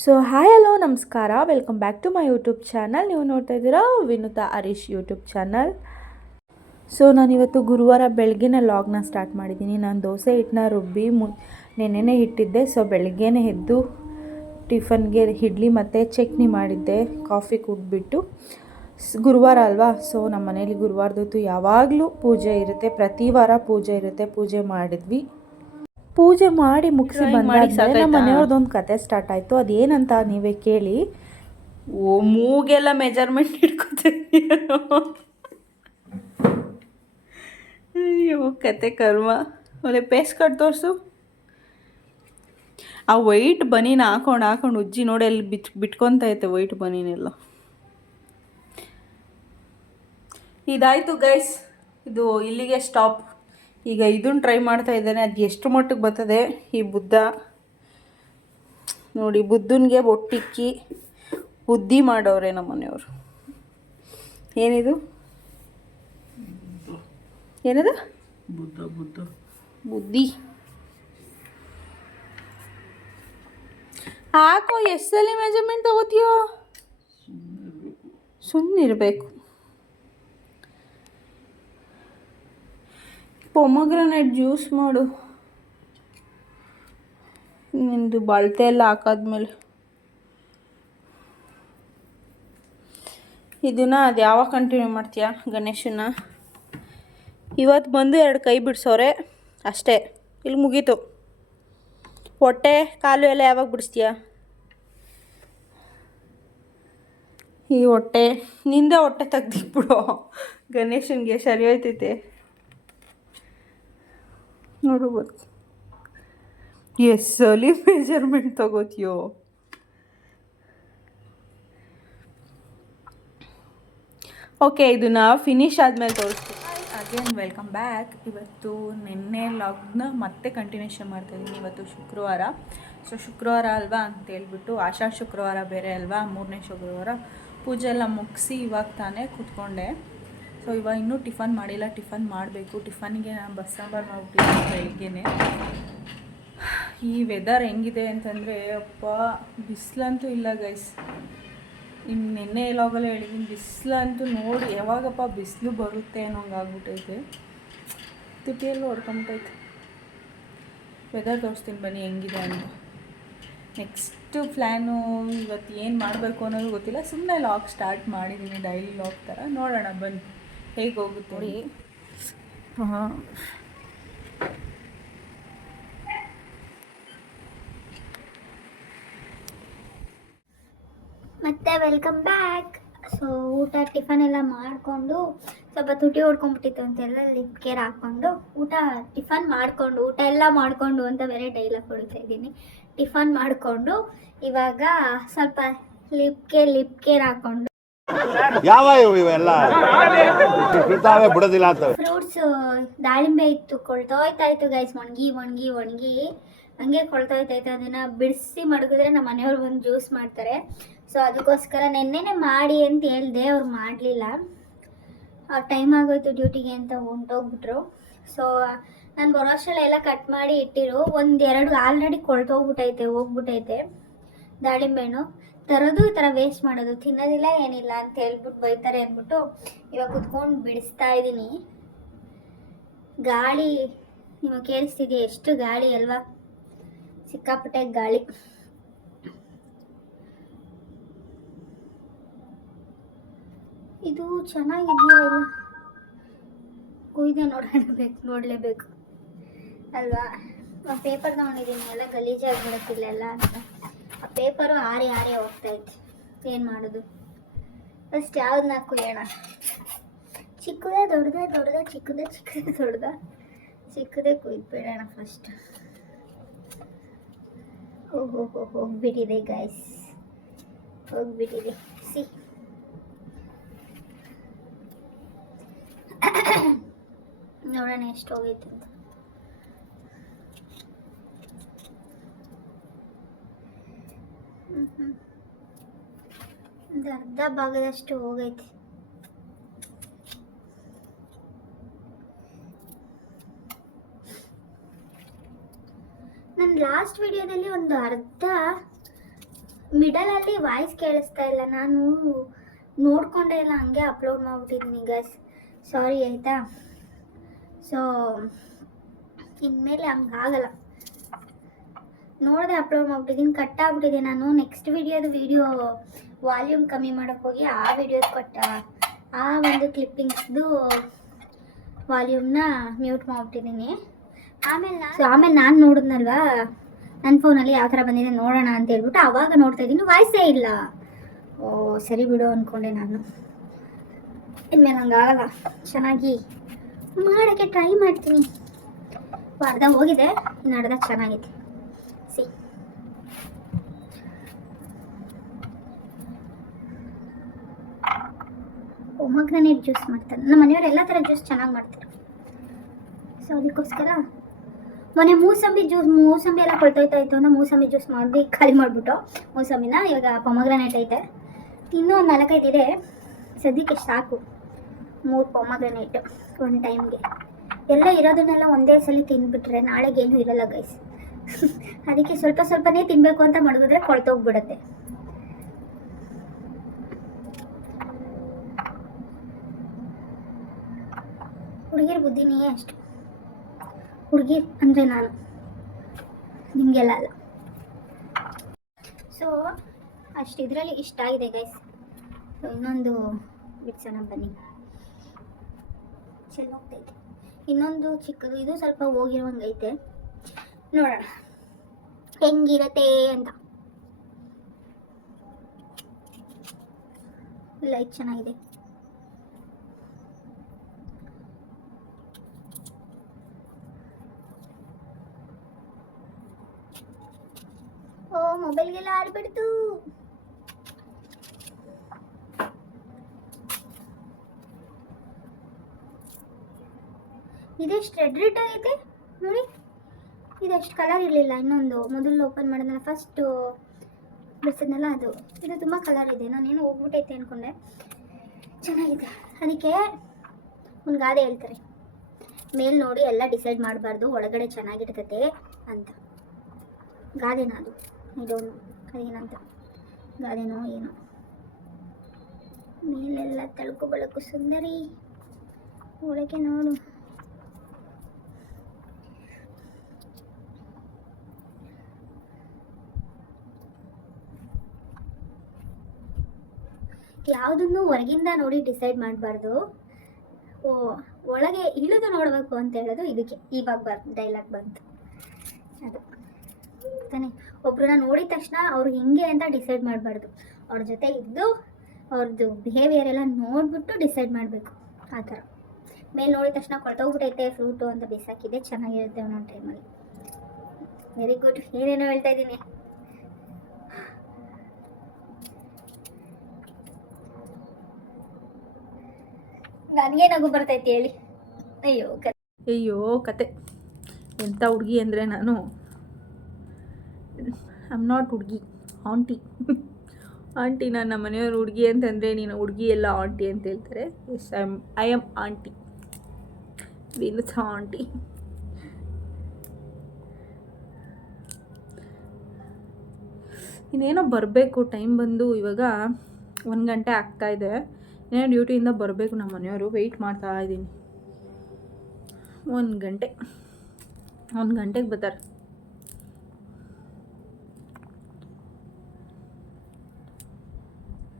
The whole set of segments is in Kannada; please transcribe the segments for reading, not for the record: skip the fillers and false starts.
ಸೊ ಹಾಯ್ ಹಲೋ ನಮಸ್ಕಾರ, welcome back to my YouTube channel. ನೀವು ನೋಡ್ತಾ ಇದ್ದೀರಾ Vinutha Harish YouTube channel. So ನಾನಿವತ್ತು ಗುರುವಾರ ಬೆಳಗ್ಗೆನೇ ಲಾಗ್ನ ಸ್ಟಾರ್ಟ್ ಮಾಡಿದ್ದೀನಿ. ನಾನು ದೋಸೆ ಹಿಟ್ಟನ್ನ ರುಬ್ಬಿ ನೆನ್ನೆನೇ ಇಟ್ಟಿದ್ದೆ. ಸೊ ಬೆಳಗ್ಗೆನೇ ಎದ್ದು ಟಿಫನ್ಗೆ ಇಡ್ಲಿ ಮತ್ತು ಚಟ್ನಿ ಮಾಡಿದ್ದೆ, ಕಾಫಿ ಕುಡಿದ್ಬಿಟ್ಟು. ಗುರುವಾರ ಅಲ್ವಾ, ಸೊ ನಮ್ಮ ಮನೇಲಿ ಗುರುವಾರದೊತ್ತು ಯಾವಾಗಲೂ ಪೂಜೆ ಇರುತ್ತೆ, ಪ್ರತಿ ವಾರ ಪೂಜೆ ಇರುತ್ತೆ. ಪೂಜೆ ಮಾಡಿದ್ವಿ. ಪೂಜೆ ಮಾಡಿ ಮುಗಿಸಿ ಬಂದಾದ್ಮೇಲೆ ನಮ್ಮ ಮನೆಯವ್ರದ್ದೊಂದು ಕತೆ ಸ್ಟಾರ್ಟ್ ಆಯಿತು. ಅದೇನಂತ ನೀವೇ ಕೇಳಿ. ಓ, ಮೂಗೆಲ್ಲ ಮೆಜರ್ಮೆಂಟ್ ಇಟ್ಕೊತೀನಿ. ಅಯ್ಯೋ ಕತೆ ಕರ್ಮ. ಒಳ್ಳೆ ಪೇಸ್ ಕಟ್ ತೋರಿಸು. ಆ ವೈಟ್ ಬನೀನ ಹಾಕೊಂಡು ಉಜ್ಜಿ ನೋಡಿ ಅಲ್ಲಿ ಬಿಟ್ಕೊತೈತೆ ವೈಟ್ ಬನೀನೆಲ್ಲ. ಇದಾಯಿತು ಗೈಸ್, ಇದು ಇಲ್ಲಿಗೆ ಸ್ಟಾಪ್. ಈಗ ಇದನ್ನು ಟ್ರೈ ಮಾಡ್ತಾ ಇದ್ದೇನೆ, ಅದು ಎಷ್ಟು ಮಟ್ಟಿಗೆ ಬರ್ತದೆ. ಈ ಬುದ್ಧ ನೋಡಿ, ಬುದ್ಧನಿಗೆ ಬೊಟ್ಟಿಕ್ಕಿ ಬುದ್ಧಿ ಮಾಡೋರೆ ನಮ್ಮ ಮನೆಯವರು. ಏನಿದು, ಏನದು ಬುದ್ಧ ಬುದ್ಧ ಬುದ್ಧಿ ಹಾಕೋ. ಎಷ್ಟಲ್ಲಿ ಮೆಜರ್ಮೆಂಟ್ ತಗೋತೀಯೋ? ಸುಮ್ಮನಿರಬೇಕು. ಪೊಮಗ್ರನೇಟ್ ಜ್ಯೂಸ್ ಮಾಡು ನಿಂದು, ಬಾಳ್ತೆ ಎಲ್ಲ ಹಾಕಾದ್ಮೇಲೆ. ಇದನ್ನ ಅದು ಯಾವಾಗ ಕಂಟಿನ್ಯೂ ಮಾಡ್ತೀಯಾ ಗಣೇಶನ? ಇವತ್ತು ಬಂದು 2 ಕೈ ಬಿಡಿಸೋರೆ ಅಷ್ಟೇ, ಇಲ್ಲಿ ಮುಗೀತು. ಹೊಟ್ಟೆ ಕಾಲು ಎಲ್ಲ ಯಾವಾಗ ಬಿಡಿಸ್ತೀಯಾ? ಈ ಹೊಟ್ಟೆ ನಿಂದೆ ಹೊಟ್ಟೆ ತೆಗ್ದಿಕ್ಬಿಡು. ಗಣೇಶನಿಗೆ ಸರಿ ಹೋಯ್ತೈತೆ ನೋಡು. ಗೊತ್ತು ಎಷ್ಟಲ್ಲಿ ಮೆಜರ್ಮೆಂಟ್ ತಗೋತೀಯೋ? ಓಕೆ, ಇದನ್ನ ಫಿನಿಶ್ ಆದಮೇಲೆ ತೋರಿಸ್ತೀನಿ. Again welcome back. ಇವತ್ತು ನಿನ್ನೆ ಲಾಗ್ನ ಮತ್ತೆ ಕಂಟಿನ್ಯೂಷನ್ ಮಾಡ್ತಾಯಿದ್ದೀನಿ. ಇವತ್ತು ಶುಕ್ರವಾರ. ಸೊ ಶುಕ್ರವಾರ ಅಲ್ವಾ ಅಂತ ಹೇಳ್ಬಿಟ್ಟು, ಆಷಾಢ ಶುಕ್ರವಾರ ಬೇರೆ ಅಲ್ವಾ, 3ನೇ ಶುಕ್ರವಾರ. ಪೂಜೆ ಎಲ್ಲ ಮುಗಿಸಿ ಇವಾಗ ತಾನೇ ಕೂತ್ಕೊಂಡೆ. ಸೊ ಇವಾಗ ಇನ್ನೂ ಟಿಫನ್ ಮಾಡಿಲ್ಲ, ಟಿಫನ್ ಮಾಡಬೇಕು. ಟಿಫನ್ಗೆ ನಾನು ಬಸ್ ಸಾಂಬಾರು ಮಾಡ್ಬಿಟ್ಟಿದ್ದೀನಿ ಬೆಳಗ್ಗೆನೆ. ಈ ವೆದರ್ ಹೆಂಗಿದೆ ಅಂತಂದರೆ, ಅಪ್ಪ ಬಿಸಿಲಂತೂ ಇಲ್ಲ ಗೈಸ್. ಇನ್ನು ನಿನ್ನೆ ಲಾಗಲ್ಲೇ ಹೇಳಿದ್ದೀನಿ, ಬಿಸಿಲಂತೂ ನೋಡಿ ಯಾವಾಗಪ್ಪ ಬಿಸಿಲು ಬರುತ್ತೆ ಅನ್ನೋಂಗಾಗ್ಬಿಟ್ಟೈತೆ. ತುಟಿಯಲ್ಲೂ ಹೊಡ್ಕೊಂಬಿಟ್ಟೈತೆ. ವೆದರ್ ತೋರಿಸ್ತೀನಿ ಬನ್ನಿ ಹೆಂಗಿದೆ ಅಂತ. ನೆಕ್ಸ್ಟು ಪ್ಲ್ಯಾನು ಇವತ್ತು ಏನು ಮಾಡಬೇಕು ಅನ್ನೋದು ಗೊತ್ತಿಲ್ಲ. ಸುಮ್ಮನೆ ಲಾಗ್ ಸ್ಟಾರ್ಟ್ ಮಾಡಿದ್ದೀನಿ, ಡೈಲಿ ಲಾಗ್ ಥರ. ನೋಡೋಣ ಬನ್ನಿ ಹೇಗೆ ಹೋಗುತ್ತೆ ನೋಡಿ. ಹಾಂ, ಮತ್ತೆ ವೆಲ್ಕಮ್ ಬ್ಯಾಕ್. ಸೊ ಊಟ ಟಿಫನ್ ಎಲ್ಲ ಮಾಡಿಕೊಂಡು, ಸ್ವಲ್ಪ ತುಟಿ ಹೊಡ್ಕೊಂಡ್ಬಿಟ್ಟಿತ್ತು ಅಂತೆಲ್ಲ ಲಿಪ್ ಕೇರ್ ಹಾಕ್ಕೊಂಡು ಟಿಫನ್ ಮಾಡಿಕೊಂಡು ಊಟ ಎಲ್ಲ ಮಾಡಿಕೊಂಡು ಅಂತ ಬೇರೆ ಡೈಲಾಗ್ ಹೊಡಿತಾ ಇದ್ದೀನಿ. ಟಿಫನ್ ಮಾಡಿಕೊಂಡು ಇವಾಗ ಸ್ವಲ್ಪ ಲಿಪ್ ಕೇರ್ ಹಾಕ್ಕೊಂಡು ಯಾವ ಇವೆಲ್ಲ ಬಿಡೋದಿಲ್ಲ ಅಂತ ಫ್ರೂಟ್ಸ್ ದಾಳಿಂಬೆ ಇತ್ತು, ಕೊಳ್ತೋಯ್ತಾ ಇತ್ತು ಗೈಸ್. ಒಣಗಿ ಹಂಗೆ ಕೊಳ್ತೋಯ್ತಾಯ್ತು. ಅದನ್ನು ಬಿಡಿಸಿ ಮಡಗಿದ್ರೆ ನಮ್ಮ ಮನೆಯವ್ರು ಬಂದು ಜ್ಯೂಸ್ ಮಾಡ್ತಾರೆ. ಸೊ ಅದಕ್ಕೋಸ್ಕರ ನೆನ್ನೆನೇ ಮಾಡಿ ಅಂತ ಹೇಳಿದೆ, ಅವ್ರು ಮಾಡಲಿಲ್ಲ. ಟೈಮ್ ಆಗೋಯ್ತು ಡ್ಯೂಟಿಗೆ ಅಂತ ಹೊಂಟೋಗ್ಬಿಟ್ರು. ಸೊ ನಾನು ಬರೋಷ್ಟೆಲ್ಲ ಕಟ್ ಮಾಡಿ ಇಟ್ಟಿರು. 1-2 ಆಲ್ರೆಡಿ ಹೋಗ್ಬಿಟ್ಟೈತೆ ದಾಳಿಂಬೆಣ್ಣು. ತರೋದು ಈ ಥರ ವೇಸ್ಟ್ ಮಾಡೋದು, ತಿನ್ನೋದಿಲ್ಲ ಏನಿಲ್ಲ ಅಂತ ಹೇಳ್ಬಿಟ್ಟು ಬೈತಾರೆ ಅಂದ್ಬಿಟ್ಟು ಇವಾಗ ಕುತ್ಕೊಂಡು ಬಿಡಿಸ್ತಾ ಇದ್ದೀನಿ. ಗಾಳಿ ನಿಮಗೆ ಕೇಳಿಸ್ತಿದೆ, ಎಷ್ಟು ಗಾಳಿ ಅಲ್ವಾ, ಸಿಕ್ಕಾಪಟ್ಟೆ ಗಾಳಿ. ಇದು ಚೆನ್ನಾಗಿದೆಯಾ ಇಲ್ಲ ಕುಯ್ದೆ ನೋಡಲೇಬೇಕು ಅಲ್ವಾ. ಒಂದು ಪೇಪರ್ ತೊಗೊಂಡಿದ್ದೀನಿ, ಎಲ್ಲ ಗಲೀಜಾಗಿಬಿಡುತ್ತಿಲ್ಲ ಅಂತ. ಆ ಪೇಪರು ಆರಿ ಹೋಗ್ತಾಯಿತ್ತು. ಏನು ಮಾಡೋದು? ಫಸ್ಟ್ ಯಾವ್ದನ್ನ ಕುಯ್ಯೋಣ? ಚಿಕ್ಕದೇ ದೊಡ್ಡದೇ ಚಿಕ್ಕದೇ ಕುಯ್ದುಬಿಡೋಣ ಫಸ್ಟ್. ಹೋಗ್ಬಿಟ್ಟಿದೆ ಗೈಸ್, ಹೋಗ್ಬಿಟ್ಟಿದೆ. ನೋಡೋಣ ಎಷ್ಟು ಹೋಗೈತೆ ಅಂತ. ಒಂದು ಅರ್ಧ ಭಾಗದಷ್ಟು ಹೋಗೈತೆ. ನಾನು ಲಾಸ್ಟ್ ವಿಡಿಯೋದಲ್ಲಿ ಒಂದು ಅರ್ಧ ಮಿಡಲಲ್ಲಿ ವಾಯ್ಸ್ ಕೇಳಿಸ್ತಾ ಇಲ್ಲ, ನಾನು ನೋಡ್ಕೊಂಡೆ ಇಲ್ಲ, ಹಂಗೆ ಅಪ್ಲೋಡ್ ಮಾಡಿಬಿಟ್ಟಿದ್ದೀನಿ ಗೈಸ್, ಸಾರಿ ಆಯಿತಾ. ಸೊ ಇನ್ಮೇಲೆ ಹಂಗಾಗಲ್ಲ, ನೋಡಿದೆ ಅಪ್ಲೋಡ್ ಮಾಡಿಬಿಟ್ಟಿದ್ದೀನಿ, ಕಟ್ ಆಗ್ಬಿಟ್ಟಿದೆ. ನಾನು ನೆಕ್ಸ್ಟ್ ವಿಡಿಯೋ ವಾಲ್ಯೂಮ್ ಕಮ್ಮಿ ಮಾಡೋಕ್ಕೆ ಹೋಗಿ ಆ ವಿಡಿಯೋದು ಕೊಟ್ಟ ಆ ಒಂದು ಕ್ಲಿಪ್ಪಿಂಗ್ಸ್ದು ವಾಲ್ಯೂಮ್ನ ಮ್ಯೂಟ್ ಮಾಡಿಬಿಟ್ಟಿದ್ದೀನಿ. ಆಮೇಲೆ ನಾನು ನೋಡಿದ್ನಲ್ವಾ ನನ್ನ ಫೋನಲ್ಲಿ ಯಾವ ಥರ ಬಂದಿದೆ ನೋಡೋಣ ಅಂತ ಹೇಳ್ಬಿಟ್ಟು ಆವಾಗ ನೋಡ್ತಾ ಇದ್ದೀನಿ, ವಾಯ್ಸೇ ಇಲ್ಲ. ಓ ಸರಿ ಬಿಡು ಅಂದ್ಕೊಂಡೆ ನಾನು. ಇನ್ಮೇಲೆ ಹಂಗಾಗಲ್ಲ, ಚೆನ್ನಾಗಿ ಮಾಡೋಕ್ಕೆ ಟ್ರೈ ಮಾಡ್ತೀನಿ. ಅರ್ಧ ಹೋಗಿದೆ, ಇನ್ನು ಅರ್ಧ ಚೆನ್ನಾಗಿದೆ. ಸಿ ಪೊಮಗ್ರನೇಟ್ ಜ್ಯೂಸ್ ಮಾಡ್ತಾರೆ ನಮ್ಮ ಮನೆಯವ್ರು, ಎಲ್ಲ ಥರ ಜ್ಯೂಸ್ ಚೆನ್ನಾಗಿ ಮಾಡ್ತಾರೆ. ಸೊ ಅದಕ್ಕೋಸ್ಕರ ಮೊನ್ನೆ ಮೂಸಂಬಿ ಎಲ್ಲ ಕೊಳ್ತೋಯ್ತಾ ಇತ್ತು ಅಂತ ಮೂಸಂಬಿ ಜ್ಯೂಸ್ ಮಾಡಿ ಖಾಲಿ ಮಾಡಿಬಿಟ್ಟು ಮೂಸಂಬಿನ, ಇವಾಗ ಪೊಮಗ್ರನೇಟ್ ಐತೆ, ಇನ್ನೂ ಒಂದು 4-5 ಇದೆ, ಸದ್ಯಕ್ಕೆ ಸಾಕು 3 ಪೊಮಗ್ರನೇಟ್ ಒಂದು ಟೈಮ್ಗೆ. ಎಲ್ಲ ಇರೋದನ್ನೆಲ್ಲ ಒಂದೇ ಸಲ ತಿಂದ್ಬಿಟ್ರೆ ನಾಳೆಗೇನು ಇರಲ್ಲ ಗೈಸ್. ಅದಕ್ಕೆ ಸ್ವಲ್ಪನೇ ತಿನ್ನಬೇಕು ಅಂತ ಮಡಗಿದ್ರೆ ಕೊಳ್ತೋಗ್ಬಿಡುತ್ತೆ. ಹುಡುಗಿರ ಬುದ್ಧಿನೇ ಅಷ್ಟು, ಹುಡುಗಿ ಅಂದರೆ ನಾನು, ನಿಮಗೆಲ್ಲ ಅಲ್ಲ. ಸೊ ಅಷ್ಟು ಇದರಲ್ಲಿ ಇಷ್ಟ ಆಗಿದೆ ಗೈಸ್. ಸೊ ಇನ್ನೊಂದು ಬಿಡ್ಸೋಣ ಬನ್ನಿ, ಚೆಲ್ಲೋಗ್ತೈತೆ. ಇನ್ನೊಂದು ಚಿಕ್ಕದು, ಇದು ಸ್ವಲ್ಪ ಹೋಗಿರುವಂಗೈತೆ, ನೋಡೋಣ ಹೆಂಗಿರತ್ತೆ ಅಂತ. ಲೈಟ್ ಚೆನ್ನಾಗಿದೆ. ಓ ಮೊಬೈಲ್ಗೆಲ್ಲ ಆರ್ಬಿಡ್ತು. ಇದೆಷ್ಟು ರೆಡ್ ಆಗೈತೆ ನೋಡಿ, ಇದಷ್ಟು ಕಲರ್ ಇರಲಿಲ್ಲ. ಇನ್ನೊಂದು ಮೊದಲು ಓಪನ್ ಮಾಡಿದ್ನಲ್ಲ, ಫಸ್ಟು ಬಿಡಿಸಿದ್ನಲ್ಲ ಅದು, ಇದು ತುಂಬ ಕಲರ್ ಇದೆ. ನಾನೇನು ಹೋಗ್ಬಿಟ್ಟೈತೆ ಅಂದ್ಕೊಂಡೆ, ಚೆನ್ನಾಗಿದೆ. ಅದಕ್ಕೆ ಒಂದು ಗಾದೆ ಹೇಳ್ತಾರೆ, ಮೇಲ್ ನೋಡಿ ಎಲ್ಲ ಡಿಸೈಡ್ ಮಾಡಬಾರ್ದು, ಒಳಗಡೆ ಚೆನ್ನಾಗಿರ್ತೈತೆ ಅಂತ. ಗಾದೆನ ಅದು, ಇದೊಂದು ಅದೇನಂತ ಗಾದೆನೋ ಏನೋ. ಮೇಲೆಲ್ಲ ತಳ್ಕು ಬೆಳಕು ಸುಂದರಿ, ಒಳಗೆ ನೋಡು. ಯಾವುದನ್ನು ಹೊರಗಿಂದ ನೋಡಿ ಡಿಸೈಡ್ ಮಾಡಬಾರ್ದು, ಒಳಗೆ ಇಳಿದು ನೋಡಬೇಕು ಅಂತ ಹೇಳೋದು ಇದಕ್ಕೆ. ಇವಾಗ ಡೈಲಾಗ್ ಬಂತು ಅದು ತಾನೇ. ಒಬ್ರನ್ನ ನೋಡಿದ ತಕ್ಷಣ ಅವ್ರು ಹಿಂಗೆ ಅಂತ ಡಿಸೈಡ್ ಮಾಡಬಾರ್ದು, ಅವ್ರ ಜೊತೆ ಇದ್ದು ಅವ್ರದ್ದು ಬಿಹೇವಿಯರ್ ಎಲ್ಲ ನೋಡಿಬಿಟ್ಟು ಡಿಸೈಡ್ ಮಾಡಬೇಕು. ಆ ಥರ ಮೇಲೆ ನೋಡಿದ ತಕ್ಷಣ ಕೊಳ್ತೋಗ್ಬಿಟ್ಟೈತೆ ಫ್ರೂಟು ಅಂತ ಬಿಸಾಕಿದೆ, ಚೆನ್ನಾಗಿರುತ್ತೆ ಒಂದೊಂದು ಟೈಮಲ್ಲಿ. Very good. ಏನೇನೋ ಹೇಳ್ತಾ ಇದ್ದೀನಿ. ನನಗೆ ನಗು ಬರ್ತೈತಿ ಹೇಳಿ. ಅಯ್ಯೋ ಕತೆ, ಎಂಥ ಹುಡುಗಿ ಅಂದರೆ ನಾನು ಐ ಆಮ್ ನಾಟ್ ಹುಡುಗಿ, ಆಂಟಿ. ಆಂಟಿ, ನಾನು ನಮ್ಮ ಮನೆಯವ್ರು ಹುಡುಗಿ ಅಂತಂದರೆ ನೀನು ಹುಡುಗಿ ಎಲ್ಲ ಆಂಟಿ ಅಂತ ಹೇಳ್ತಾರೆ. Yes, I am aunty, Vinusa aunty. ಇನ್ನೇನೋ ಬರಬೇಕು, ಟೈಮ್ ಬಂದು ಇವಾಗ 1 ಗಂಟೆ ಆಗ್ತಾಯಿದೆ. ಏನೋ ಡ್ಯೂಟಿಯಿಂದ ಬರಬೇಕು ನಮ್ಮ ಮನೆಯವರು, ವೆಯ್ಟ್ ಮಾಡ್ತಾ ಇದ್ದೀನಿ. 1 ಗಂಟೆಗೆ ಬರ್ತಾರೆ.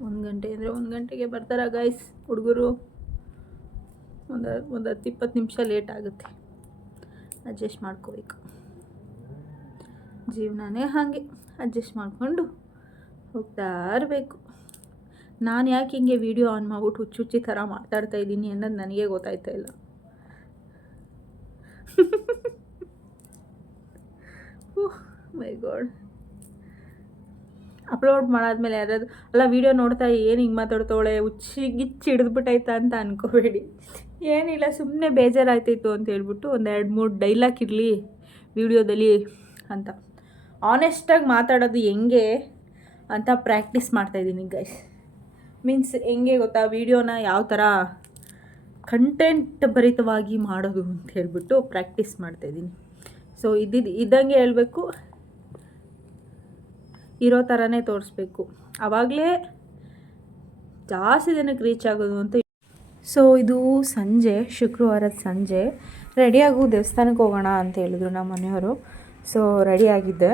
ಒಂದು ಗಂಟೆ ಅಂದರೆ 1 ಗಂಟೆಗೆ ಬರ್ತಾರೆ ಗೈಸ್ ಹುಡುಗರು. ಒಂದು 10-20 ನಿಮಿಷ ಲೇಟ್ ಆಗುತ್ತೆ, ಅಡ್ಜಸ್ಟ್ ಮಾಡ್ಕೋಬೇಕು. ಜೀವನನೇ ಹಾಗೆ, ಅಡ್ಜಸ್ಟ್ ಮಾಡಿಕೊಂಡು ಹೋಗ್ತಾ ಇರಬೇಕು. ನಾನು ಯಾಕೆ ಹಿಂಗೆ ವಿಡಿಯೋ ಆನ್ ಮಾಡ್ಬಿಟ್ಟು ಹುಚ್ಚುಚ್ಚಿ ಥರ ಮಾತಾಡ್ತಾ ಇದ್ದೀನಿ ಅನ್ನೋದು ನನಗೆ ಗೊತ್ತಾಯ್ತಾ ಇಲ್ಲ. ಮೈ ಗಾಡ್. ಅಪ್ಲೋಡ್ ಮಾಡಾದ್ಮೇಲೆ ಯಾರಾದ್ರು ಅಲ್ಲ ವಿಡಿಯೋ ನೋಡ್ತಾ ಏನು ಹಿಂಗೆ ಮಾತಾಡ್ತವಳೆ, ಹುಚ್ಚಿಗಿಚ್ಚಿ ಹಿಡಿದ್ಬಿಟ್ಟೈತಾ ಅಂತ ಅನ್ಕೋಬೇಡಿ. ಏನಿಲ್ಲ, ಸುಮ್ಮನೆ ಬೇಜಾರಾಯ್ತಾಯಿತ್ತು ಅಂತ ಹೇಳ್ಬಿಟ್ಟು 1-2-3 ಡೈಲಾಗ್ ಇರಲಿ ವಿಡಿಯೋದಲ್ಲಿ ಅಂತ ಆನೆಸ್ಟಾಗಿ ಮಾತಾಡೋದು ಹೆಂಗೆ ಅಂತ ಪ್ರಾಕ್ಟೀಸ್ ಮಾಡ್ತಾಯಿದ್ದೀನಿ ಗೈಸ್. ಮೀನ್ಸ್ ಹೆಂಗೆ ಗೊತ್ತಾ, ವೀಡಿಯೋನ ಯಾವ ಥರ ಕಂಟೆಂಟ್ ಭರಿತವಾಗಿ ಮಾಡೋದು ಅಂತ ಹೇಳ್ಬಿಟ್ಟು ಪ್ರಾಕ್ಟೀಸ್ ಮಾಡ್ತಾಯಿದ್ದೀನಿ. ಸೊ ಇದ್ದಂಗೆ ಹೇಳಬೇಕು, ಇರೋ ಥರನೇ ತೋರಿಸ್ಬೇಕು, ಆವಾಗಲೇ ಜಾಸ್ತಿ ಜನಕ್ಕೆ ರೀಚ್ ಆಗೋದು ಅಂತ. ಸೊ ಇದು ಸಂಜೆ, ಶುಕ್ರವಾರದ ಸಂಜೆ ರೆಡಿಯಾಗು ದೇವಸ್ಥಾನಕ್ಕೆ ಹೋಗೋಣ ಅಂತ ಹೇಳಿದ್ರು ನಮ್ಮ ಮನೆಯವರು. ಸೊ ರೆಡಿಯಾಗಿದ್ದೆ.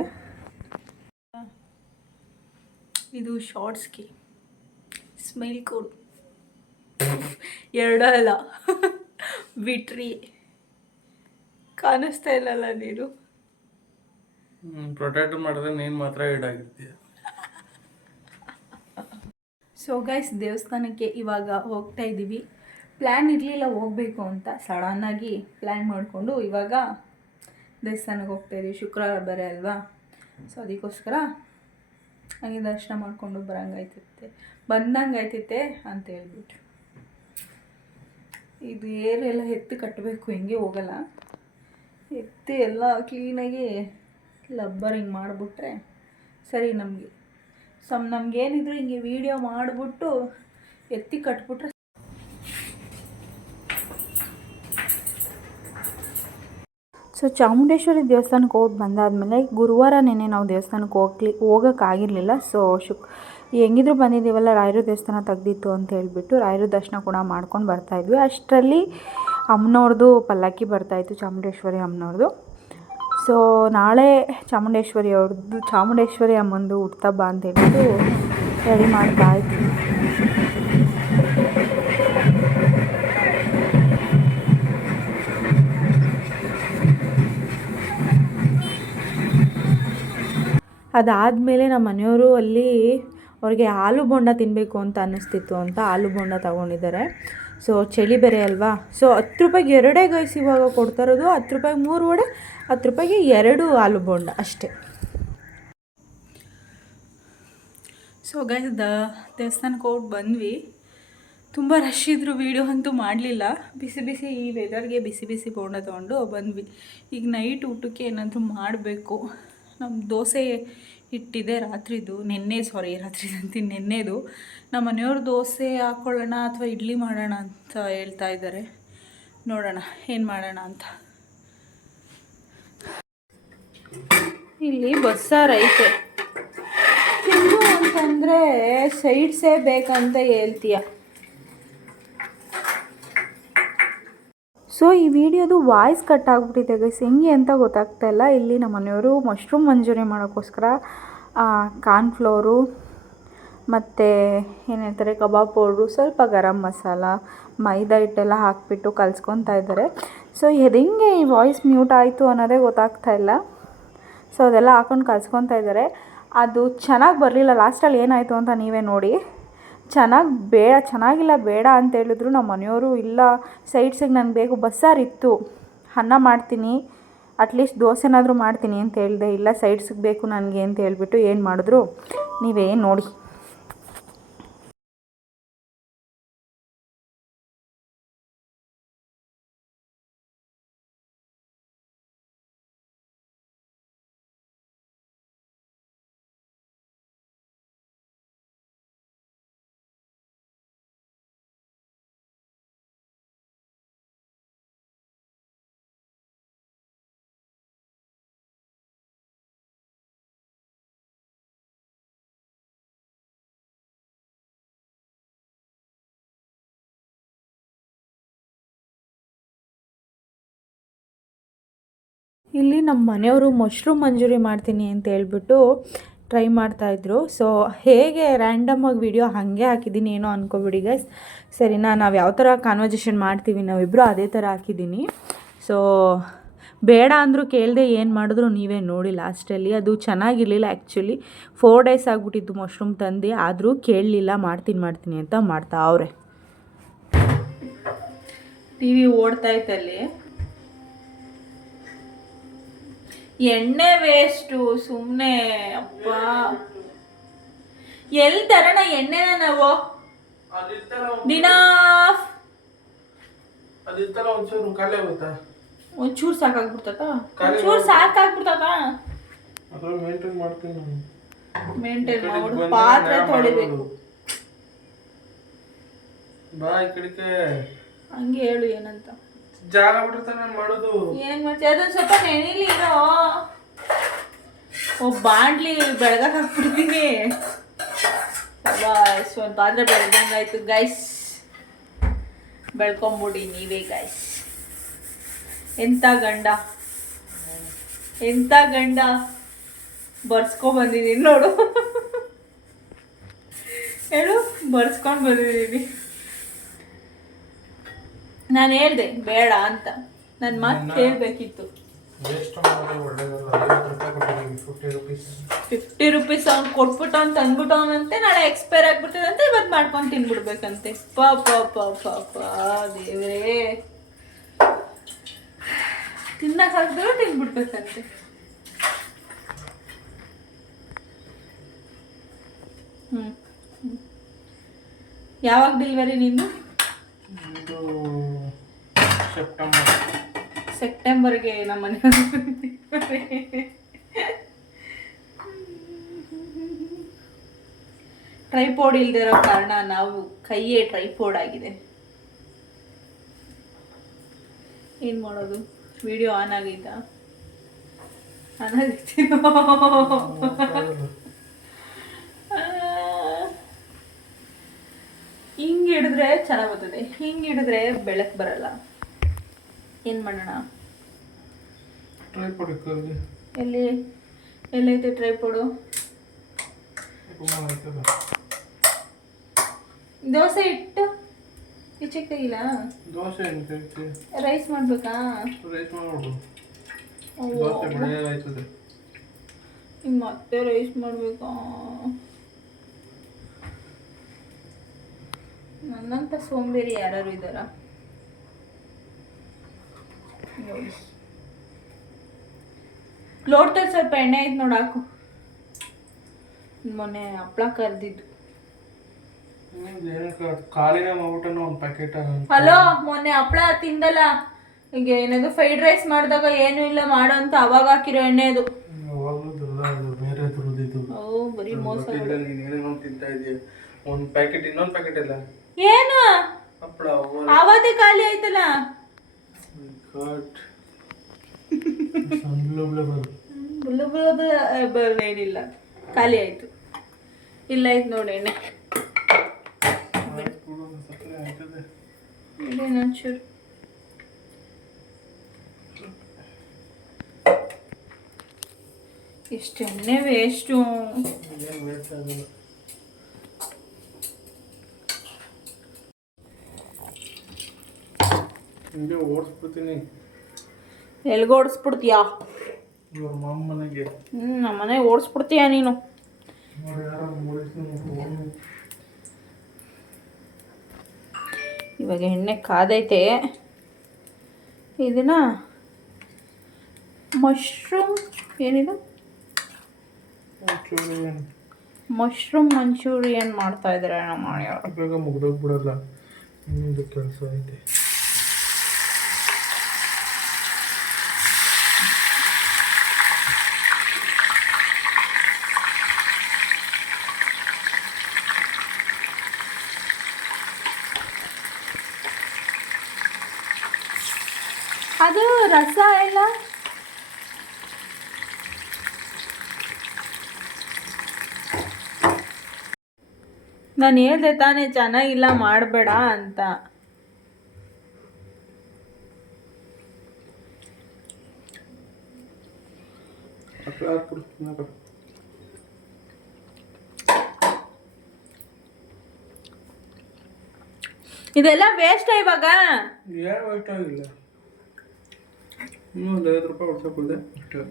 ಇದು ಶಾರ್ಟ್ಸ್ಗೆ ಸ್ಮೈಲ್ ಕೋಡ್ ಎರಡಲ್ಲ ಬಿಟ್ರಿ ಕಾಣಿಸ್ತಾ ಇಲ್ಲಲ್ಲ ನೀನು. ಪ್ರೊಟೆಕ್ಟ್ ಮಾಡಿದ್ರೆ ನೀನು ಮಾತ್ರ ಈಡಾಗಿರ್ತೀಯ. ಸೊ ಗೈಸ್, ದೇವಸ್ಥಾನಕ್ಕೆ ಇವಾಗ ಹೋಗ್ತಾ ಇದ್ದೀವಿ. ಪ್ಲ್ಯಾನ್ ಇರಲಿಲ್ಲ ಹೋಗಬೇಕು ಅಂತ, ಸಡನ್ನಾಗಿ ಪ್ಲ್ಯಾನ್ ಮಾಡಿಕೊಂಡು ಇವಾಗ ದೇವಸ್ಥಾನಕ್ಕೆ ಹೋಗ್ತಾ ಇದ್ದೀವಿ. ಶುಕ್ರವಾರ ಬೇರೆ ಅಲ್ವಾ, ಸೊ ಅದಕ್ಕೋಸ್ಕರ ಹಾಗೆ ದರ್ಶನ ಮಾಡಿಕೊಂಡು ಬಂದಂಗಾಯ್ತೈತೆ ಅಂತ ಹೇಳ್ಬಿಟ್ಟು. ಇದು ಏರೆಲ್ಲ ಎತ್ತಿ ಕಟ್ಟಬೇಕು, ಹಿಂಗೆ ಹೋಗಲ್ಲ. ಎತ್ತಿ ಎಲ್ಲ ಕ್ಲೀನಾಗಿ ಲಬ್ಬರ್ ಹಿಂಗೆ ಮಾಡಿಬಿಟ್ರೆ ಸರಿ ನಮಗೆ. ನಮಗೇನಿದ್ರು ಹಿಂಗೆ ವೀಡಿಯೋ ಮಾಡಿಬಿಟ್ಟು ಎತ್ತಿ ಕಟ್ಬಿಟ್ರೆ. ಸೊ ಚಾಮುಂಡೇಶ್ವರಿ ದೇವಸ್ಥಾನಕ್ಕೆ ಹೋಗಿ ಬಂದಾದಮೇಲೆ ಗುರುವಾರ ನೆನೆ ನಾವು ದೇವಸ್ಥಾನಕ್ಕೆ ಹೋಗೋಕ್ಕಾಗಿರಲಿಲ್ಲ. ಸೊ ಹೆಂಗಿದ್ರು ಬಂದಿದ್ದೀವಲ್ಲ, ರಾಯರ ದೇವಸ್ಥಾನ ತೆಗ್ದಿತ್ತು ಅಂತ ಹೇಳಿಬಿಟ್ಟು ರಾಯರ ದರ್ಶನ ಕೂಡ ಮಾಡ್ಕೊಂಡು ಬರ್ತಾಯಿದ್ವಿ. ಅಷ್ಟರಲ್ಲಿ ಅಮ್ಮನವ್ರದ್ದು ಪಲ್ಲಕ್ಕಿ ಬರ್ತಾಯಿತ್ತು, ಚಾಮುಂಡೇಶ್ವರಿ ಅಮ್ಮನವ್ರದ್ದು. ಸೊ ನಾಳೆ ಚಾಮುಂಡೇಶ್ವರಿ ಅಮ್ಮಂದು ಹುಟ್ಟುಹಬ್ಬ ಅಂತ ಹೇಳ್ಬಿಟ್ಟು ರೆಡಿ ಮಾಡ್ತಾಯಿದ್ವಿ. ಅದಾದಮೇಲೆ ನಮ್ಮ ಮನೆಯವರು ಅಲ್ಲಿ ಅವ್ರಿಗೆ ಆಲೂ ಬೋಂಡ ತಿನ್ನಬೇಕು ಅಂತ ಅನ್ನಿಸ್ತಿತ್ತು ಅಂತ ಆಲೂ ಬೋಂಡ ತೊಗೊಂಡಿದ್ದಾರೆ. ಸೊ ಚಳಿ ಬೇರೆ ಅಲ್ವಾ, ಸೊ 10 ರೂಪಾಯಿಗೆ 2 ಗೈಸ್ ಇವಾಗ ಕೊಡ್ತಾ ಇರೋದು. 10 ರೂಪಾಯಿಗೆ 3 ವಡೆ, 10 ರೂಪಾಯಿಗೆ 2 ಆಲೂ ಬೋಂಡ ಅಷ್ಟೇ. ಸೊ ಗೈಸ್, ದೇವಸ್ಥಾನಕ್ಕೆ ಹೋಗಿ ಬಂದ್ವಿ. ತುಂಬ ರಶ್ ಇದ್ದರು, ವೀಡಿಯೋ ಅಂತೂ ಮಾಡಲಿಲ್ಲ. ಬಿಸಿ ಈ ವೆದರ್ಗೆ ಬಿಸಿ ಬೋಂಡ ತೊಗೊಂಡು ಬಂದ್ವಿ. ಈಗ ನೈಟ್ ಊಟಕ್ಕೆ ಏನಾದರೂ ಮಾಡಬೇಕು. ನಮ್ಮ ದೋಸೆ ಹಿಟ್ಟಿದೆ ರಾತ್ರಿದು, ನೆನ್ನೆದು. ನಮ್ಮ ಮನೆಯವ್ರು ದೋಸೆ ಹಾಕ್ಕೊಳ್ಳೋಣ ಅಥವಾ ಇಡ್ಲಿ ಮಾಡೋಣ ಅಂತ ಹೇಳ್ತಾ ಇದ್ದಾರೆ. ನೋಡೋಣ ಏನು ಮಾಡೋಣ ಅಂತ. ಇಲ್ಲಿ ಬಸ್ಸಾರು ಐತೆ, ತಿಂದು ಅಂತಂದರೆ ಸೈಡ್ಸೇ ಬೇಕಂತ ಹೇಳ್ತೀಯ. ಸೊ ಈ ವಿಡಿಯೋದು ವಾಯ್ಸ್ ಕಟ್ ಆಗಿಬಿಟ್ಟಿದೆ ಗೈಸ್, ಹೆಂಗೆ ಅಂತ ಗೊತ್ತಾಗ್ತಾ ಇಲ್ಲ. ಇಲ್ಲಿ ನಮ್ಮ ಮನೆಯವರು ಮಶ್ರೂಮ್ ಮಂಚೂರಿ ಮಾಡೋಕ್ಕೋಸ್ಕರ ಕಾರ್ನ್ಫ್ಲೋರು ಮತ್ತು ಏನು ಹೇಳ್ತಾರೆ ಕಬಾಬ್ ಪೌಡ್ರು, ಸ್ವಲ್ಪ ಗರಂ ಮಸಾಲ, ಮೈದಾ ಹಿಟ್ಟೆಲ್ಲ ಹಾಕಿಬಿಟ್ಟು ಕಲಿಸ್ಕೊತಾ ಇದ್ದಾರೆ. ಸೊ ಹೆಂಗೆ ಈ ವಾಯ್ಸ್ ಮ್ಯೂಟ್ ಆಯಿತು ಅನ್ನೋದೇ ಗೊತ್ತಾಗ್ತಾ ಇಲ್ಲ. ಸೊ ಅದೆಲ್ಲ ಹಾಕೊಂಡು ಕಲಿಸ್ಕೊತಾ ಇದ್ದಾರೆ. ಅದು ಚೆನ್ನಾಗಿ ಬರಲಿಲ್ಲ. ಲಾಸ್ಟಲ್ಲಿ ಏನಾಯಿತು ಅಂತ ನೀವೇ ನೋಡಿ. ಚೆನ್ನಾಗಿಲ್ಲ ಬೇಡ ಅಂತ ಹೇಳಿದ್ರು ನಮ್ಮ ಮನೆಯವರು. ಇಲ್ಲ ಸೈಡ್ಸಿಗೆ ನನಗೆ ಬೇಕು, ಬಸ್ಸಾರಿತ್ತು, ಅನ್ನ ಮಾಡ್ತೀನಿ, ಅಟ್ಲೀಸ್ಟ್ ದೋಸೆನಾದರೂ ಮಾಡ್ತೀನಿ ಅಂತ ಹೇಳಿದೆ. ಇಲ್ಲ ಸೈಡ್ಸಿಗೆ ಬೇಕು ನನಗೆ ಅಂತ ಹೇಳ್ಬಿಟ್ಟು ಏನು ಮಾಡಿದ್ರು ನೀವೇ ನೋಡಿ. ಇಲ್ಲಿ ನಮ್ಮ ಮನೆಯವರು ಮಶ್ರೂಮ್ ಮಂಚೂರಿ ಮಾಡ್ತೀನಿ ಅಂತ ಹೇಳ್ಬಿಟ್ಟು ಟ್ರೈ ಮಾಡ್ತಾಯಿದ್ರು. ಸೊ ಹೇಗೆ ರ್ಯಾಂಡಮಾಗಿ ವಿಡಿಯೋ ಹಾಗೆ ಹಾಕಿದ್ದೀನಿ ಏನೋ ಅಂದ್ಕೊಬಿಡಿ ಗೈಸ್, ಸರಿನಾ? ನಾವು ಯಾವ ಥರ ಕಾನ್ವರ್ಜೇಷನ್ ಮಾಡ್ತೀವಿ ನಾವಿಬ್ಬರು ಅದೇ ಥರ ಹಾಕಿದ್ದೀನಿ. ಸೊ ಬೇಡ ಅಂದರೂ ಕೇಳದೆ ಏನು ಮಾಡಿದ್ರು ನೀವೇ ನೋಡಿ. ಲಾಸ್ಟಲ್ಲಿ ಅದು ಚೆನ್ನಾಗಿರಲಿಲ್ಲ. ಆ್ಯಕ್ಚುಲಿ 4 ಡೇಸ್ ಆಗಿಬಿಟ್ಟಿತ್ತು ಮಶ್ರೂಮ್ ತಂದು, ಆದರೂ ಕೇಳಲಿಲ್ಲ. ಮಾಡ್ತೀನಿ ಅಂತ ಮಾಡ್ತಾ ಅವ್ರೆ. ಟಿ ವಿ ಓಡ್ತಾಯ್ತಲ್ಲಿ. ಎಣ್ಣೆ ವೇಸ್ಟು ಸುಮ್ಮನೆ. ಅಪ್ಪ ಎಲ್ಲಿ ತರೋಣ ಎಣ್ಣೆನ ನಾವು? ದಿನಾ ಒಂಚೂರು ಸಾಕಾಗ್ಬಿಡ್ತದ, ಮೇಂಟೈನ್ ಮಾಡ್ಬಿಡು. ಪಾತ್ರೆ ತೊಳಿಬೇಕು ಹಂಗೆ ಹೇಳು ಏನಂತ. ಜಾಗ ಬಿಟ್ಟಿರ್ತಾನೆ ಮಾಡೋದು. ಏನು ಮಾಡ್ತೀವಿ? ಅದೊಂದು ಸ್ವಲ್ಪ ನೆನಿಲಿ ಇರೋ. ಬಾಂಡ್ಲಿ ಬೆಳಗಕ್ಕೆ ಹಾಕ್ಬಿಡ್ತೀನಿ. ಒಂದು ಪಾತ್ರೆ ಬೆಳೆದಂಗಾಯ್ತು ಗೈಸ್. ಬೆಳ್ಕೊಂಬಿಡಿ ನೀವೇ ಗೈಸ್. ಎಂಥ ಗಂಡ ಎಂಥ ಗಂಡ ಬರ್ಸ್ಕೊಂಡ್ಬಂದಿದ್ದೀನಿ ನೋಡು. ಹೇಳು, ಬರ್ಸ್ಕೊಂಡು ಬಂದಿದ್ದೀನಿ. ನಾನು ಹೇಳ್ದೆ ಬೇಡ ಅಂತ, ನನ್ನ ಮಾತು ಕೇಳಬೇಕಿತ್ತು. 50 ರೂಪೀಸ್ ಅವ್ನು ಕೊಟ್ಬಿಟ್ಟು ಅವ್ನು ತಂದ್ಬಿಟ್ಟವನಂತೆ, ನಾಳೆ ಎಕ್ಸ್ಪೈರ್ ಆಗ್ಬಿಡ್ತದಂತೆ, ಇವತ್ತು ಮಾಡ್ಕೊಂಡು ತಿನ್ಬಿಡ್ಬೇಕಂತೆ. ಪಾಪ ದೇವ್ರೇ, ತಿನ್ನಕ್ಕೆ ಹಾಕಿದ್ರು ತಿನ್ಬಿಡ್ಬೇಕಂತೆ. ಯಾವಾಗ ಡೆಲಿವರಿ ನಿಂದು? ಸೆಪ್ಟೆಂಬರ್ಗೆ ನಮ್ಮ ಮನೆ ಟ್ರೈಪೋಡ್ ಇಲ್ದಿರೋ ಕಾರಣ ನಾವು ಕೈಯೇ ಟ್ರೈಪೋಡ್ ಆಗಿದೆ. ಏನು ಮಾಡೋದು? ವಿಡಿಯೋ ಆನ್ ಆಗೈತಾ? ಆನ್ ಆಗೈತಿ. ಹಿಂಗೆ ಹಿಡಿದ್ರೆ ಚೆನ್ನಾಗಿ ಬರ್ತದೆ, ಹಿಂಗೆ ಹಿಡಿದ್ರೆ ಬೆಳಕು ಬರಲ್ಲ. ಏನು ಮಾಡೋಣ? ಎಲ್ಲೈತೆ ಟ್ರೈಪೋಡು? ದೋಸೆ ಇಟ್ಟು ಈಚೆ ಕೈಯಿಲ್ಲ. ದೋಸೆ ರೈಸ್ ಮಾಡ್ಬೇಕಾ? ಮತ್ತೆ ರೈಸ್ ಮಾಡ್ಬೇಕಾ? ನನ್ನಂತ ಸೋಂಬೇರಿ ಯಾರು ಇದ್ದಾರ? ಲೋಟದಲ್ಲಿ ಸ್ವಲ್ಪ ಎಣ್ಣೆ ಐತೆ ನೋಡು, ಹಾಕು. ಮೊನ್ನೆ ಹಪ್ಳ ಕರ್ದಿದ್ದು. ಕಾಲಿನ ಮಾಡ್ಬಿಟ್ಟು ಒಂದು ಪ್ಯಾಕೆಟ್. ಹಲೋ, ಮೊನ್ನೆ ಹಪ್ಳ ತಿಂದಲ್ಲ, ಈಗ ಏನದು ಫ್ರೈಡ್ ರೈಸ್ ಮಾಡಿದಾಗ ಏನು ಇಲ್ಲ ಮಾಡೋ ಅಂತ ಅವಾಗ ಹಾಕಿರೋ ಎಣ್ಣೆ ಅದು. ಬರೀ ಮೋಸ. ತಿಂತಾ ಇದೀಯ ಒಂದು ಪ್ಯಾಕೆಟ್, ಇನ್ನೊಂದು ಪ್ಯಾಕೆಟ್ ಇಲ್ಲ. ಏನು ಹಪ್ಪಳ ಆವತ್ತೇ ಖಾಲಿ ಆಯ್ತಲ್ಲ. ಏನಿಲ್ಲ, ಖಾಲಿ ಆಯ್ತು. ಇಲ್ಲ ಆಯ್ತು ನೋಡಿ ಎಣ್ಣೆ. ಒಂಚೂರು ಎಷ್ಟು ಎಣ್ಣೆ ವೇಸ್ಟು. ಹಿಂಗೆ ಓಡಿಸ್ಬಿಡ್ತೀನಿ. ಎಲ್ಗೆ ಓಡಿಸ್ಬಿಡ್ತೀಯಾ? ಇವ್ರ ಮಾಮ ಮನೆಗೆ. ನಮ್ಮ ಮನೆ ಓಡಿಸ್ಬಿಡ್ತೀಯ ನೀನು. ಇವಾಗ ಎಣ್ಣೆ ಕಾದೈತೆ. ಇದನ್ನ ಮಶ್ರೂಮ್, ಏನಿದು ಮಶ್ರೂಮ್ ಮಂಚೂರಿಯನ್ ಮಾಡ್ತಾ ಇದ್ದಾರೆ ನಮ್ಮ ಮನೆಯವರು. ಬೇಗ ಮುಗ್ದೋಗ್ಬಿಡಲ್ಲ, ಇನ್ನೊಂದು ಕೆಲಸ ಐತೆ. ಅದು ರಸ ಎಲ್ಲ ನಾನು ಹೇಳ್ದೆ ತಾನೇ ಚೆನ್ನಾಗಿಲ್ಲ ಮಾಡಬೇಡ ಅಂತ. ಇದೆಲ್ಲ ವೇಸ್ಟ್ ಇವಾಗ. ಏನು ವೇಸ್ಟ್ ಆಗಿಲ್ಲ, ಇನ್ನೂ 50 ರೂಪಾಯಿ ಹೊಡ್ಸೋಕ್ಕಿದೆ ಅಷ್ಟೇ.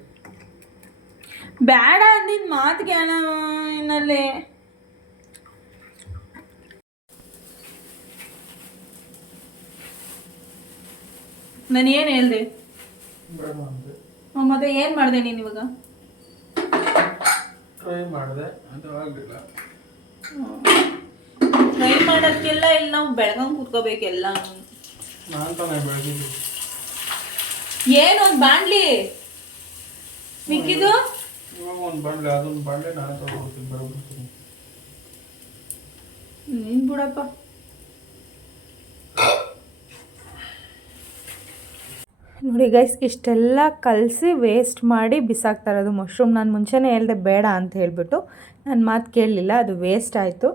ಬೇಡ ಅಂದಿದ್ದು ಮಾತಿಗೆ ಅಣ್ಣ. ಏನಲ್ಲಿ ನಾನು ಏನು ಹೇಳ್ದೆ? ಮತ್ತೆ ಏನು ಮಾಡಿದೆ ನೀನು ಇವಾಗ? ಟ್ರೈ ಮಾಡಿದೆ, ಅದು ಆಗಲಿಲ್ಲ. ಟ್ರೈ ಮಾಡೋದಕ್ಕೆಲ್ಲ ಇಲ್ಲಿ ನಾವು ಬೆಳಗಂಗೆ ಕೂತ್ಕೋಬೇಕೆಲ್ಲ. ನಾನು ತಾನೇ ಬೆಳಗಿದ್ದು. ಏನೊಂದು ಬಾಂಡ್ಲಿ ಮಿಕ್ಕಿದು? ಇವಾಗ ಒಂದು ಬಾಂಡ್ಲೆ, ಅದೊಂದು ಬಾಂಡ್ಲೆ ನಾನು ತಗೊಳ್ತೀನಿ, ಬರೋಬಿಡ್ತೀನಿ. ನೀನು ಬಿಡಪ್ಪ. ನೋಡಿ ಗೈಸ್, ಇಷ್ಟೆಲ್ಲ ಕಲಸಿ ವೇಸ್ಟ್ ಮಾಡಿ ಬಿಸಾಕ್ತಾ ಇರೋದು ಮಶ್ರೂಮ್. ನಾನು ಮುಂಚೆನೇ ಹೇಳ್ದೆ ಬೇಡ ಅಂತ ಹೇಳಿಬಿಟ್ಟು ನನ್ನ ಮಾತು ಕೇಳಲಿಲ್ಲ, ಅದು ವೇಸ್ಟ್ ಆಯಿತು.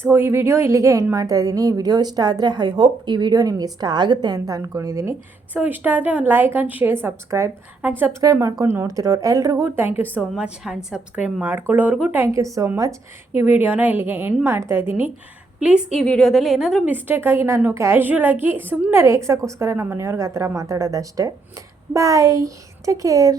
ಸೊ ಈ ವಿಡಿಯೋ ಇಲ್ಲಿಗೆ ಎಂಡ್ ಮಾಡ್ತಾಯಿದ್ದೀನಿ. ಈ ವಿಡಿಯೋ ಇಷ್ಟ ಆದರೆ ಐ ಹೋಪ್ ಈ ವಿಡಿಯೋ ನಿಮ್ಗೆ ಇಷ್ಟ ಆಗುತ್ತೆ ಅಂತ ಅಂದ್ಕೊಂಡಿದ್ದೀನಿ. ಸೊ ಇಷ್ಟ ಆದರೆ ಒಂದು ಲೈಕ್ ಆ್ಯಂಡ್ ಶೇರ್, ಸಬ್ಸ್ಕ್ರೈಬ್ ಮಾಡ್ಕೊಂಡು ನೋಡ್ತಿರೋರು ಎಲ್ರಿಗೂ thank you so much. And subscribe ಮಾಡ್ಕೊಳ್ಳೋರ್ಗೂ ಥ್ಯಾಂಕ್ ಯು ಸೋ ಮಚ್. ಈ ವಿಡಿಯೋನ ಇಲ್ಲಿಗೆ ಎಂಡ್ ಮಾಡ್ತಾಯಿದ್ದೀನಿ. ಪ್ಲೀಸ್ ಈ ವಿಡಿಯೋದಲ್ಲಿ ಏನಾದರೂ ಮಿಸ್ಟೇಕಾಗಿ ನಾನು ಕ್ಯಾಶುಯಲಾಗಿ ಸುಮ್ಮನೆ ರೇಗ್ಸೋಕ್ಕೋಸ್ಕರ ನಮ್ಮ ಮನೆಯವ್ರಿಗೆ ಆ ಥರ ಮಾತಾಡೋದಷ್ಟೇ. ಬಾಯ್, ಟೇಕ್ ಕೇರ್.